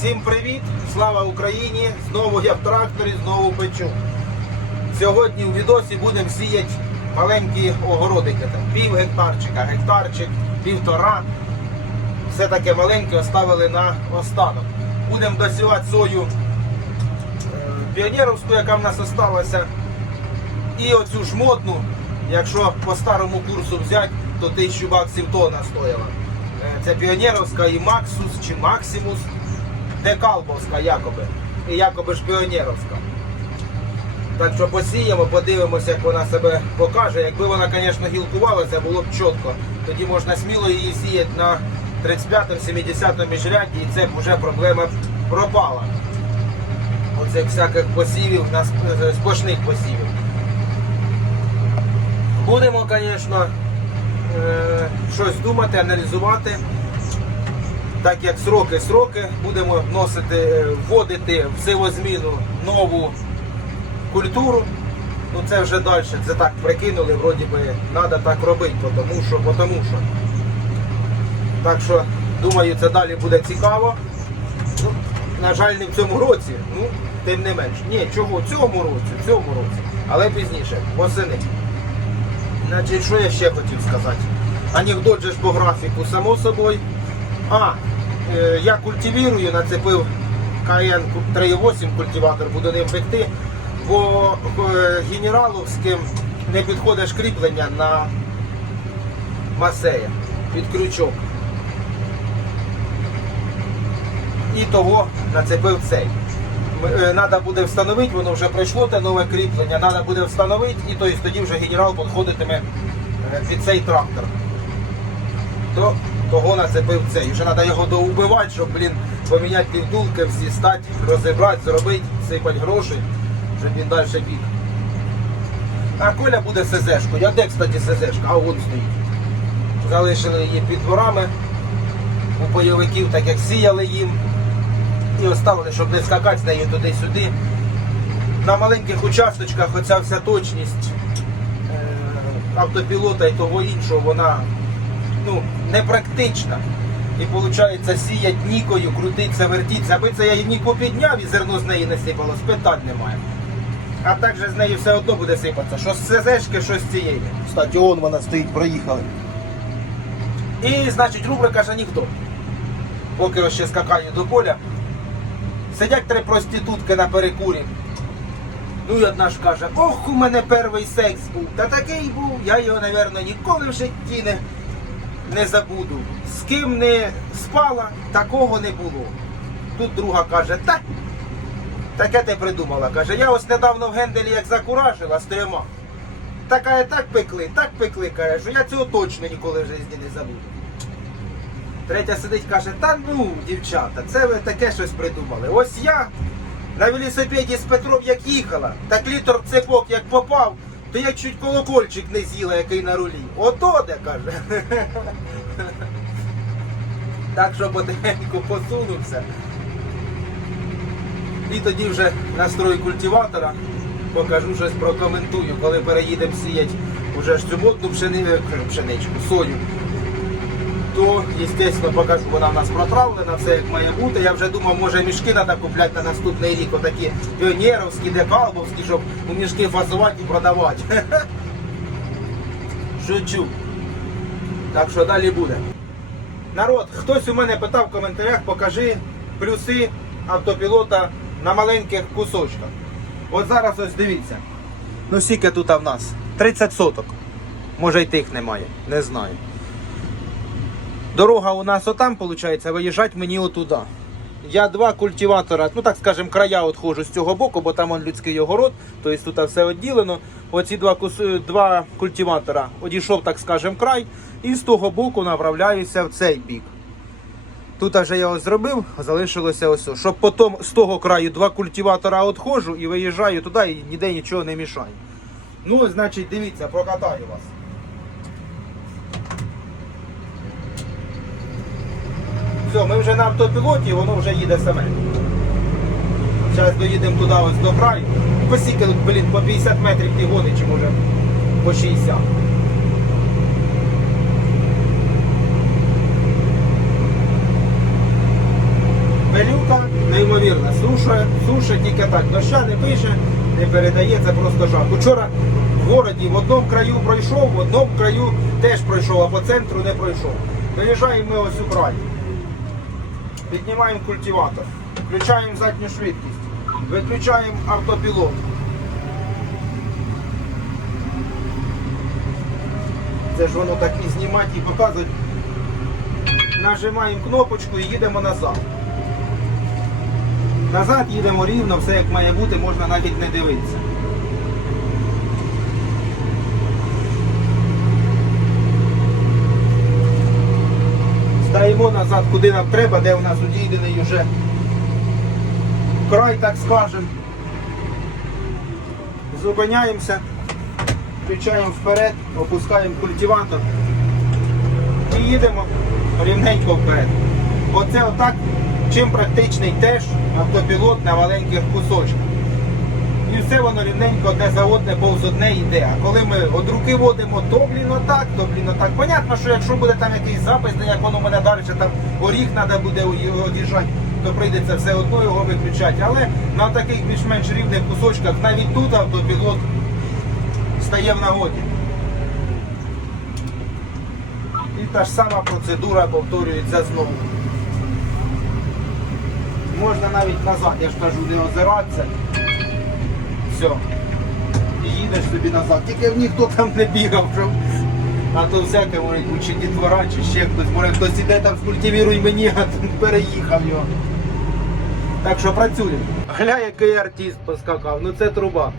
Всім привіт! Слава Україні! Знову я в тракторі, знову печу. Сьогодні у відосі будемо сіяти маленькі огородики. Там пів гектарчика, гектарчик, півтора. Все таке маленьке оставили на останок. Будемо досівати сою е, піонерівську, яка в нас осталася. І оцю жмотну, якщо по старому курсу взяти, то 1000 баксів тонна стоїла. Е, Це піонерівська і Максус чи Максимус, Декалбовська якоби. І якоби ж. Так що посіємо, подивимося, як вона себе покаже. Якби вона, звісно, гілкувалася, було б чітко. Тоді можна сміло її сіяти на 35-70 міжрядді, і це б вже проблема пропала. Оцих всяких посівів, е, сплошних посівів. Будемо, звісно, е, щось думати, аналізувати. Так як сроки, сроки, будемо вносити, е, вводити в сивозміну нову культуру. Ну це вже далі, це так прикинули, вроді би треба так робити, тому що, тому що. Так що, думаю, це далі буде цікаво. Ну, на жаль, не в цьому році, ну, тим не менш. Ні, чого, в цьому році, в цьому році, але пізніше, восени. Значить, що я ще хотів сказати? Анекдот же ж по графіку, само собою. А, я культивірую, нацепив КН 3.8 культиватор, буду ним пекти. По е, генераловським не підходить кріплення на масея під крючок. І того нацепив цей. Треба буде встановити, воно вже пройшло те нове кріплення, треба буде встановити, і то, тоді вже генерал підходитиме е, під цей трактор. То того нацепив цей. Вже треба його доубивати, щоб, блін, поміняти півдулки, всі розібрати, зробити, сипати гроші, щоб він далі біг. А Коля буде СЗшкою. А де, кстати, СЗшка? А вон стоїть. Залишили її під дворами у бойовиків, так як сіяли їм. І оставили, щоб не скакати з нею туди-сюди. На маленьких участочках оця вся точність е, автопілота і того іншого, вона ну, непрактична. І виходить, сіять нікою, крутиться, вертиться. Аби це я її ніку підняв і зерно з неї не сипалось, питань немає. А так же з нею все одно буде сипатися. Що з СЗшки, що з цієї. Кстати, он вона стоїть, проїхали. І, значить, рубрика ж ніхто. Поки ще скакаю до поля. Сидять три проститутки на перекурі. Ну і одна ж каже, ох, у мене перший секс був. Та такий був, я його, мабуть, ніколи в житті не, не забуду. З ким не спала, такого не було. Тут друга каже, та таке ти придумала. Каже, я ось недавно в генделі як закуражила з трьома. Така так пекли, так пекли, каже, що я цього точно ніколи в житті не забуду. Третя сидить, каже, та ну, дівчата, це ви таке щось придумали. Ось я на велосипеді з Петром як їхала, так літр цепок як попав, то як чуть колокольчик не з'їла, який на рулі. Ото де, каже. Так що потихеньку посунувся. І тоді вже настрой культиватора покажу щось прокоментую, коли переїдемо сіять уже ж цю пшени... пшеничку, сою то, звісно, покажу, вона в нас протравлена, все як має бути. Я вже думав, може мішки треба купляти на наступний рік, отакі піонерівські, декалбовські, щоб у мішки фасувати і продавати. Шучу. Так що далі буде. Народ, хтось у мене питав в коментарях, покажи плюси автопілота на маленьких кусочках. От зараз ось дивіться. Ну скільки тут в нас? 30 соток. Може й тих немає, не знаю. Дорога у нас отам, виходить, виїжджати мені отуда. Я два культиватора, ну так скажем, края отходжу з цього боку, бо там он людський огород, тобто тут все відділено. Оці два, два культиватора одійшов, так скажем, край, і з того боку направляюся в цей бік. Тут вже я ось зробив, залишилося ось. о. Щоб потім з того краю два культиватора відходжу і виїжджаю туди і ніде нічого не мішає. Ну, значить, дивіться, прокатаю вас. Все, ми вже на автопілоті, воно вже їде саме. Зараз доїдемо туди ось до краю. Посіки тут, блін, по 50 метрів ті гони, чи може по 60. Пилюка неймовірна, суша, суша, тільки так. Доща не пише, не передає, це просто жах. Вчора в городі в одному краю пройшов, в одному краю теж пройшов, а по центру не пройшов. Доїжджаємо ми ось у край. Піднімаємо культиватор, включаємо задню швидкість, виключаємо автопілот. Це ж воно так і знімати і показувати. Нажимаємо кнопочку і їдемо назад. Назад їдемо рівно, все як має бути, можна навіть не дивитися. Стаємо назад, куди нам треба, де у нас одійдений вже край, так скажемо. Зупиняємося, включаємо вперед, опускаємо культиватор і їдемо рівненько вперед. Оце отак, чим практичний теж автопілот на маленьких кусочках. І все воно рівненько одне за одне повз одне йде. А коли ми від руки водимо, то блін отак, то блін отак. Понятно, що якщо буде там якийсь запис, де як воно мене далі там оріг треба буде одіжати, то прийдеться все одно його виключати. Але на таких більш-менш рівних кусочках навіть тут автопілот стає в нагоді. І та ж сама процедура повторюється знову. Можна навіть назад, я ж кажу, не озиратися. Все. Їдеш собі назад. Тільки ніхто там не бігав, щоб. А то всяке може чи дітвора, чи ще хтось, може хтось іде там скультивіруй мені, а там переїхав його. Так що працюємо. Гля, який артист поскакав, ну це труба.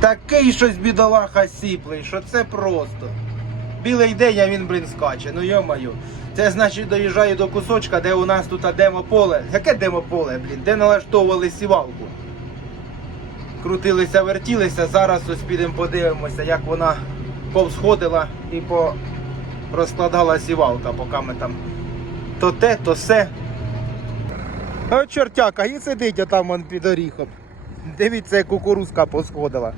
Такий щось бідолаха сіплий, що це просто. Білий день, а він, блін, скаче. Ну йо-моє. Це значить доїжджаю до кусочка, де у нас тут демополе. Яке демополе, блін? Де налаштовували сівалку. Крутилися, вертілися. Зараз ось підемо подивимося, як вона повсходила і по... розкладала сівалка, поки ми там то те, то се. О, чортяка, і сидить отам он під оріхом. Дивіться, як кукурузка посходила.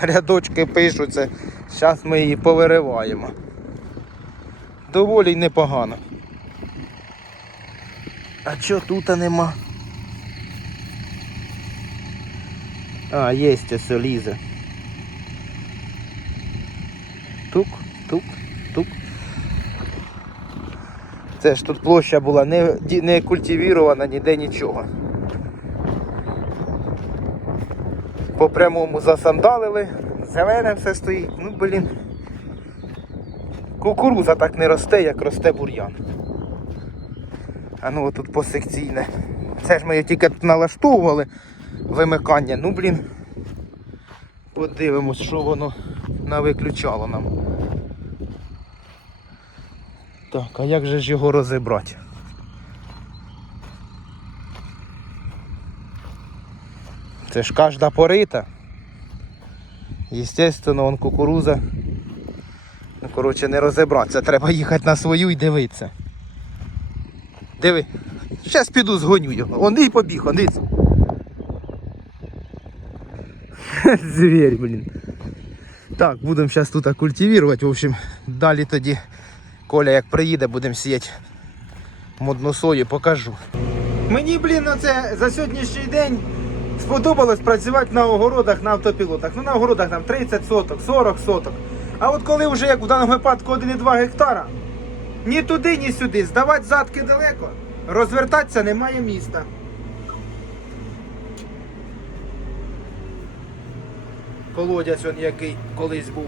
Рядочки пишуться, зараз ми її повириваємо. Доволі непогано. А чого тут нема? А, є ось лізе. Тук, тук, тук. Це ж тут площа була не, не культивірована, ніде нічого. По прямому засандалили, зелене все стоїть. Ну, блін. Кукуруза так не росте, як росте бур'ян. А ну отут посекційне. Це ж ми тільки налаштовували вимикання. Ну, блін. Подивимось, що воно навиключало нам. Так, а як же ж його розібрати? Це ж кожна порита. Естественно, он кукуруза. Ну, коротше, не розібратися. Треба їхати на свою і дивитися. Диви. Зараз піду згоню його. Он і побіг, он дивіться. Звір, блін. Так, будемо зараз тут культивувати. В общем, далі тоді Коля як приїде, будемо сіяти модну сою, покажу. Мені, блін, оце за сьогоднішній день сподобалось працювати на огородах на автопілотах. Ну на огородах там 30 соток, 40 соток. А от коли вже як в даному випадку 1,2 гектара, ні туди, ні сюди, здавати задки далеко, розвертатися немає міста. Колодязь он який колись був.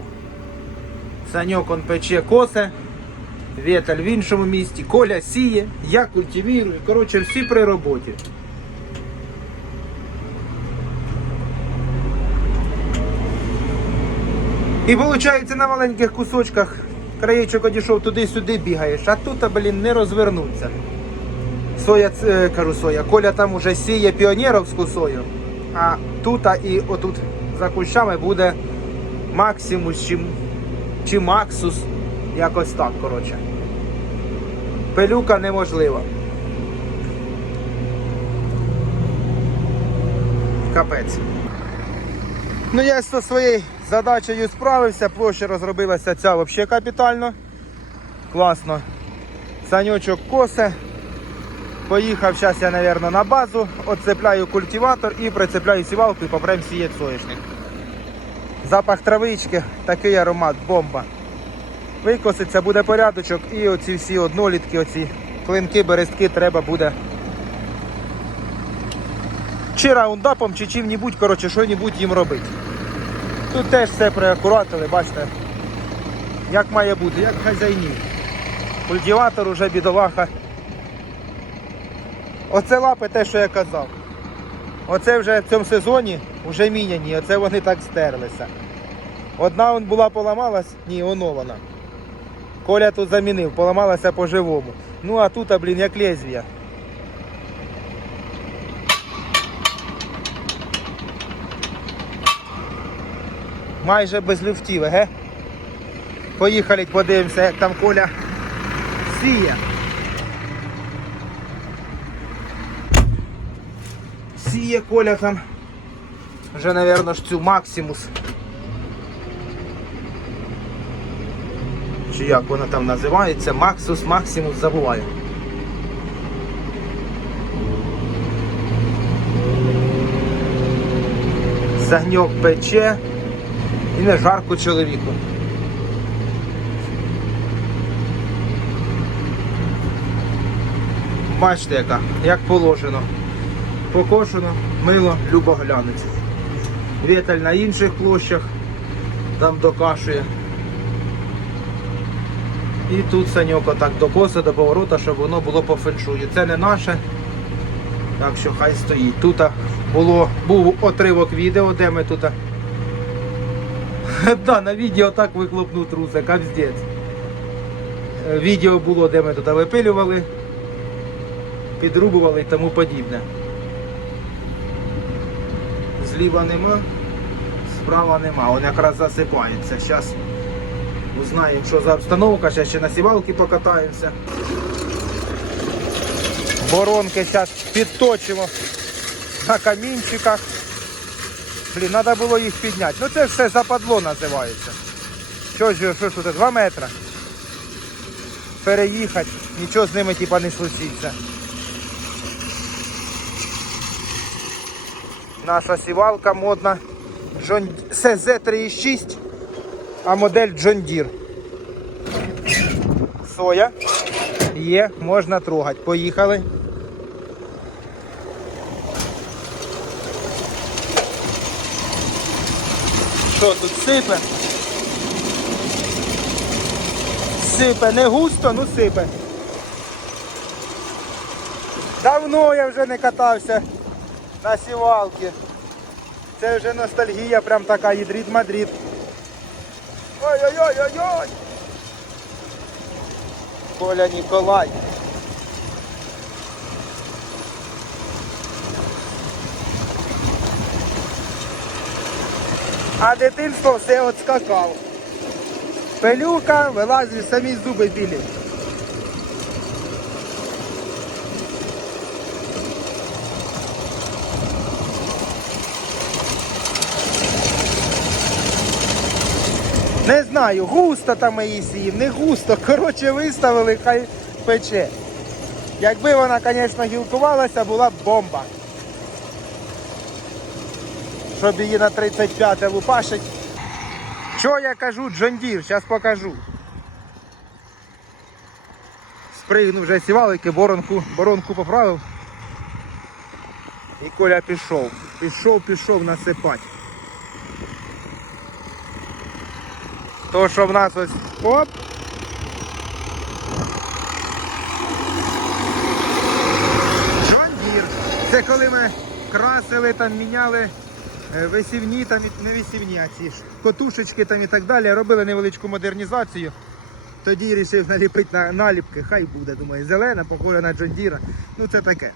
Саньок он пече косе, Вєталь в іншому місті, Коля сіє, я культивірую. Коротше, всі при роботі. І виходить на маленьких кусочках краєчок одійшов туди-сюди бігаєш, а тут, блін, не розвернуться. Соя, е, кажу соя, Коля там уже сіє піонерівську сою, а тут і отут за кущами буде максимус чи, чи максус. Якось так, коротше. Пилюка неможлива. Капець. Ну, я зі своєю задачею справився, площа розробилася ця взагалі капітально. Класно. Санючок косе. Поїхав зараз я, мабуть, на базу, отцепляю культиватор і прицепляю сівалку і попрем сіє соняшник. Запах травички, такий аромат, бомба. Викоситься буде порядочок і оці всі однолітки, оці клинки, берестки треба буде. Чи раундапом, чи чим-небудь, коротше, що-небудь їм робити. Тут теж все приакуратили, бачите, як має бути, як хазяйні. Культиватор уже бідолаха. Оце лапи те, що я казав. Оце вже в цьому сезоні вже міняні, оце вони так стерлися. Одна он була поламалась, ні, оно вона. Коля тут замінив, поламалася по-живому. Ну а тут, блін, як лезвія. Майже без люфтів, ге? Поїхали, подивимося, як там Коля сіє. Сіє Коля там. Вже, напевно, ж цю Максимус. Чи як вона там називається? Максус, Максимус, забуваю. Загньок пече і не жарко чоловіку. Бачите, яка, як положено. Покошено, мило, любо глянеться. Вітель на інших площах там докашує. І тут саньок отак до коси, до поворота, щоб воно було по феншую. Це не наше, так що хай стоїть. Тут було, був отривок відео, де ми тут. Да, на відео так вихлопнув труса, капздець. Е, Відео було, де ми тут випилювали, підрубували і тому подібне. Зліва нема, справа нема, він якраз засипається. Зараз узнаємо, що за обстановка, зараз ще на сівалки покатаємося. Боронки зараз підточимо на камінчиках. Блін, треба було їх підняти. Ну це все западло називається. Що ж, що ж тут, 2 метри. Переїхати, нічого з ними типа не случиться. Наша сівалка модна. John... CZ36, а модель John Deere. Соя. Є, можна трогати. Поїхали. Що тут сипе? Сипе, не густо, ну сипе. Давно я вже не катався на сівалки. Це вже ностальгія, прям така їдрід мадрід. Ой-ой-ой-ой-ой! Коля Ніколай. А дитинство все от скакав. Пилюка вилазить, самі зуби білі. Не знаю, густо там її сіїв, не густо. Коротше, виставили, хай пече. Якби вона, звісно, гілкувалася, була б бомба. Щоб її на 35 лупашить. Що я кажу, Джондір, зараз покажу. Спригнув вже сівалики, боронку, боронку поправив. І Коля пішов. Пішов, пішов насипати. То, що в нас ось оп. Джондір. Це коли ми красили, там міняли висівні, там не висівні, а ці ж котушечки там і так далі. Робили невеличку модернізацію. Тоді вирішив наліпити на наліпки, хай буде, думаю, зелена, похожа на Джондіра. Ну це таке.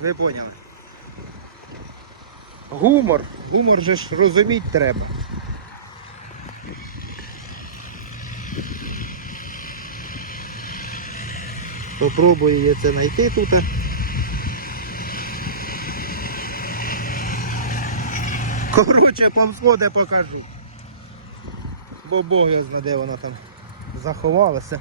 Ви поняли. Гумор. Гумор же ж розуміти треба. Попробую я це знайти тут. Коротше, повсходи покажу. Бо Бог його знає, де вона там заховалася.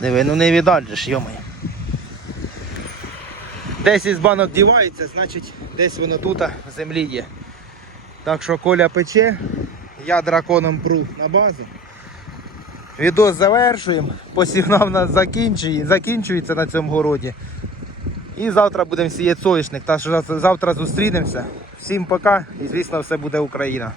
Диви, ну не віддать же ж, йомає. Десь із банок дівається, значить десь воно тут в землі є. Так що Коля пече, я драконом пру на базу. Відос завершуємо. Посігнав нас закінчує, закінчується на цьому городі. І завтра будемо сіяти соняшник. Так що завтра зустрінемося. Всім пока і звісно все буде Україна.